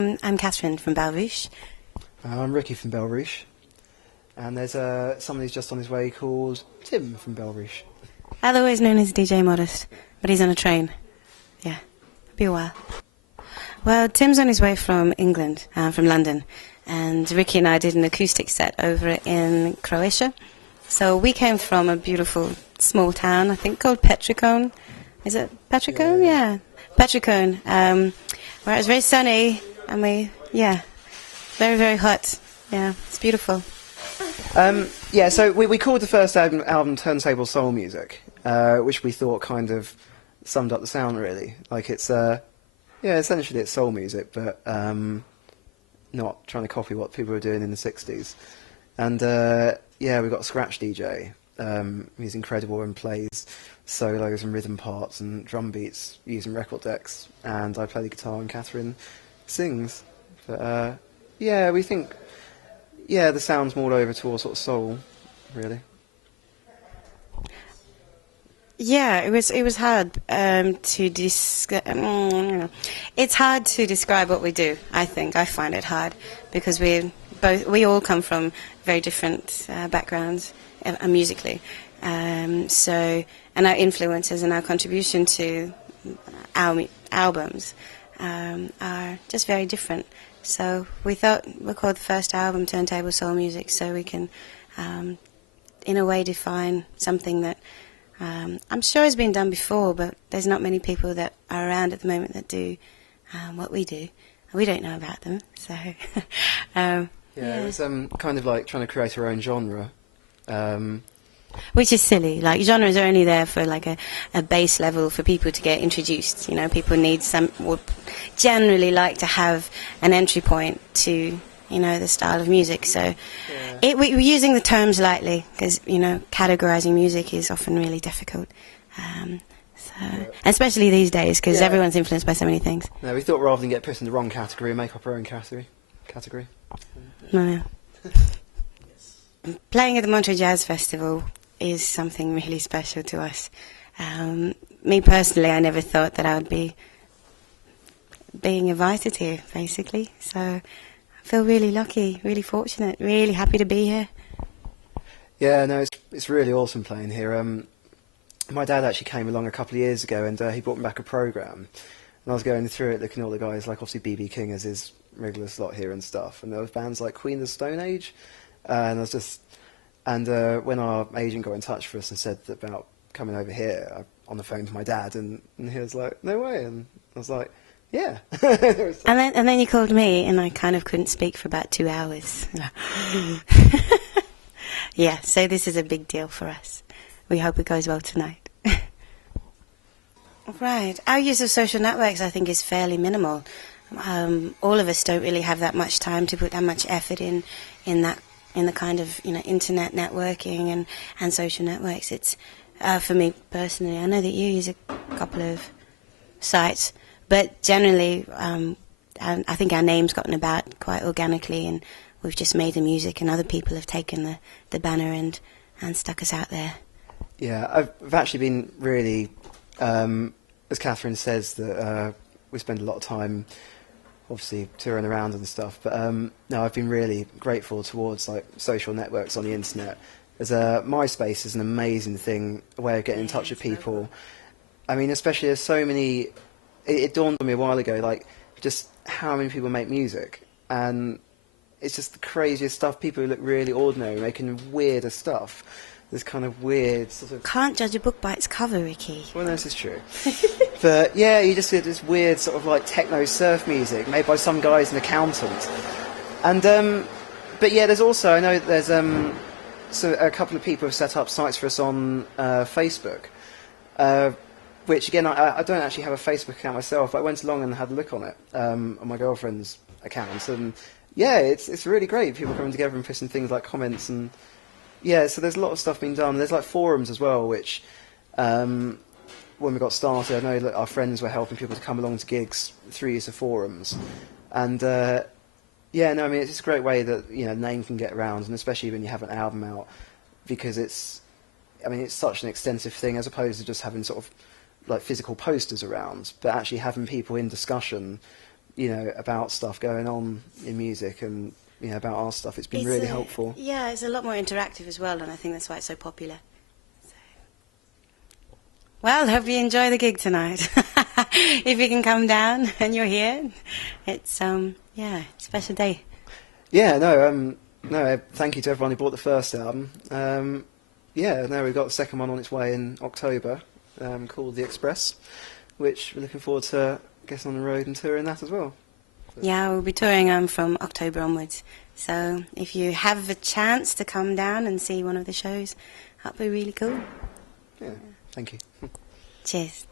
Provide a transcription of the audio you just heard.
I'm Catherine from Belleruche. I'm Ricky from Belleruche, and there's someone who's just on his way called Tim from Belleruche. Otherwise known as DJ Modest, but he's on a train. Yeah, be a while. Well, Tim's on his way from England, from London, and Ricky and I did an acoustic set over in Croatia. So we came from a beautiful small town, I think called Petricone. Is it Petricone? Yeah. Petricone, where it was very sunny, and very, very hot. Yeah, it's beautiful. So we called the first album Turntable Soul Music, which we thought kind of summed up the sound, really. Like essentially it's soul music, but not trying to copy what people were doing in the 60s. And we got a scratch DJ. He's incredible and plays solos and rhythm parts and drum beats using record decks, and I play the guitar and Catherine sings. But we think the sound's more over towards sort of soul, really. Yeah, it was hard to it's hard to describe what we do. I find it hard because we all come from very different backgrounds musically, and our influences and our contribution to our albums are just very different. So we thought we'll call the first album Turntable Soul Music, so we can, in a way, define something that I'm sure has been done before, but there's not many people that are around at the moment that do what we do. We don't know about them, so... It was kind of like trying to create our own genre. Which is silly. Like, genres are only there for like a base level for people to get introduced. You know, people would generally like to have an entry point to, the style of music. So we're using the terms lightly because, categorizing music is often really difficult. Especially these days because everyone's influenced by so many things. No, we thought rather than get put in the wrong category, make up our own category. No. Playing at the Montreux Jazz Festival is something really special to us. Me personally, I never thought that I would be being invited here, basically. So I feel really lucky, really fortunate, really happy to be here. Yeah, no, it's really awesome playing here. My dad actually came along a couple of years ago, and he brought me back a programme. And I was going through it, looking at all the guys, like obviously B.B. King as his regular slot here and stuff. And there was bands like Queen of the Stone Age. And I was just... And when our agent got in touch for us and said about coming over here, on the phone to my dad, and he was like, "No way!" And I was like, "Yeah." and then you called me, and I kind of couldn't speak for about 2 hours. Yeah, so this is a big deal for us. We hope it goes well tonight. Right, our use of social networks, I think, is fairly minimal. All of us don't really have that much time to put that much effort in the kind of internet networking and social networks. It's for me personally, I know that you use a couple of sites, but generally I think our name's gotten about quite organically, and we've just made the music, and other people have taken the banner and stuck us out there. Yeah, I've actually been really, as Catherine says, that we spend a lot of time obviously touring around and stuff, but I've been really grateful towards like social networks on the internet. As MySpace is an amazing thing, a way of getting in touch with people. I mean, especially there's so many. It dawned on me a while ago, like just how many people make music, and it's just the craziest stuff. People who look really ordinary making weirder stuff. This kind of weird sort of... Can't judge a book by its cover, Ricky. Well, no, this is true. But yeah, you just hear this weird sort of like techno surf music made by some guy who's an accountant. And but yeah, there's also, I know that there's so a couple of people have set up sites for us on Facebook, which again I don't actually have a Facebook account myself, but I went along and had a look on it on my girlfriend's account, and yeah, it's really great. People coming together and putting things like comments and. Yeah, so there's a lot of stuff being done. There's like forums as well, which when we got started, I know that our friends were helping people to come along to gigs through use of forums. And I mean, it's a great way that, name can get around, and especially when you have an album out, because it's such an extensive thing as opposed to just having sort of like physical posters around, but actually having people in discussion about stuff going on in music and about our stuff. It's been really helpful. Yeah, it's a lot more interactive as well, and I think that's why it's so popular. Well, hope you enjoy the gig tonight. If you can come down and you're here, it's special day. Yeah, no, thank you to everyone who bought the first album. We've got the second one on its way in October, called The Express, which we're looking forward to getting on the road and touring that as well. Yeah, we'll be touring from October onwards. So if you have a chance to come down and see one of the shows, that'd be really cool. Yeah, thank you. Cheers.